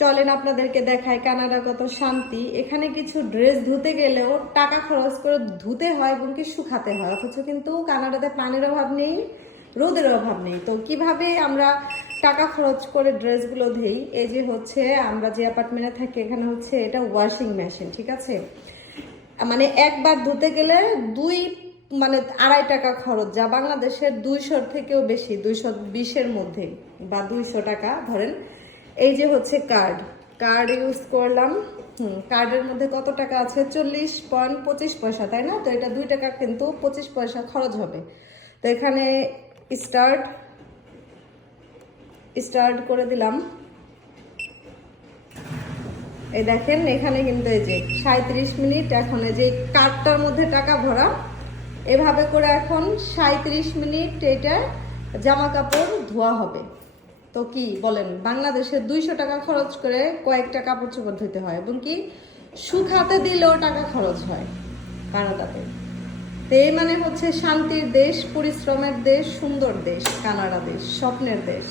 চলেন আপনাদেরকে দেখায় কানাডা কত শান্তি। এখানে কিছু ড্রেস ধুতে গেলেও টাকা খরচ করে ধুতে হয় এবং কি শুকাতে হয়, অথচ কিন্তু কানাডাতে পানির অভাব নেই, রোদের অভাব নেই। তো কিভাবে আমরা টাকা খরচ করে ড্রেসগুলো ধুই? এই যে হচ্ছে আমরা যে অ্যাপার্টমেন্টে থাকি এখানে হচ্ছে এটা ওয়াশিং মেশিন, ঠিক আছে? মানে একবার ধুতে গেলে মানে 2.5 টাকা খরচ, যা বাংলাদেশের 200 থেকেও বেশি, 220-এর মধ্যে বা 200 টাকা ধরেন। এই যে হচ্ছে কার্ড ইউজ করলাম। কার্ডের মধ্যে কত টাকা আছে? 40.25 পয়সা, তাই না? তো এটা 2 টাকা কিন্তু 25 পয়সা খরচ হবে। তো এখানে স্টার্ট করে দিলাম। এই দেখেন এখানে কিন্তু এই যে 37 মিনিট, এখন এই যে কার্ডটার মধ্যে টাকা ভরা, এভাবে করে এখন 37 মিনিট এটা জামা কাপড় ধোয়া হবে। তো কি বলেন, বাংলাদেশে 200 টাকা খরচ করে কয়েকটা কাপড় চোপড় ধুতে হয় এবং কি শুকাতে দিলেও টাকা খরচ হয় কানাডাতে। তো এই মানে হচ্ছে শান্তির দেশ, পরিশ্রমের দেশ, সুন্দর দেশ কানাডা দেশ, স্বপ্নের দেশ।